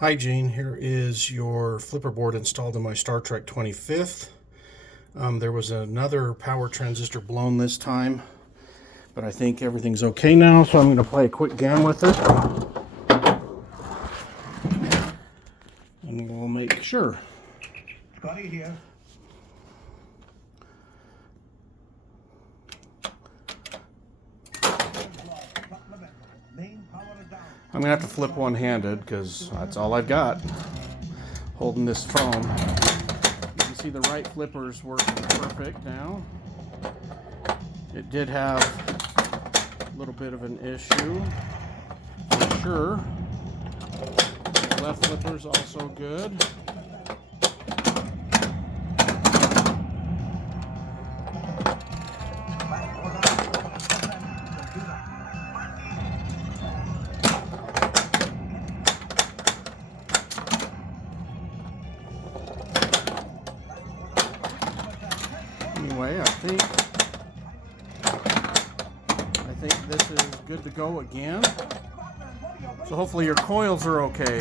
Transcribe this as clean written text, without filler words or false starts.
Hi Gene, here is your flipper board installed in my Star Trek 25th. There was another power transistor blown this time, but I think everything's okay now, so I'm going to play a quick game with it. And we'll make sure. Scotty here. I'm going to have to flip one-handed because that's all I've got holding this phone. You can see the right flipper's working perfect now. It did have a little bit of an issue, for sure. The left flipper's also good. Anyway, I think this is good to go again. So hopefully your coils are okay.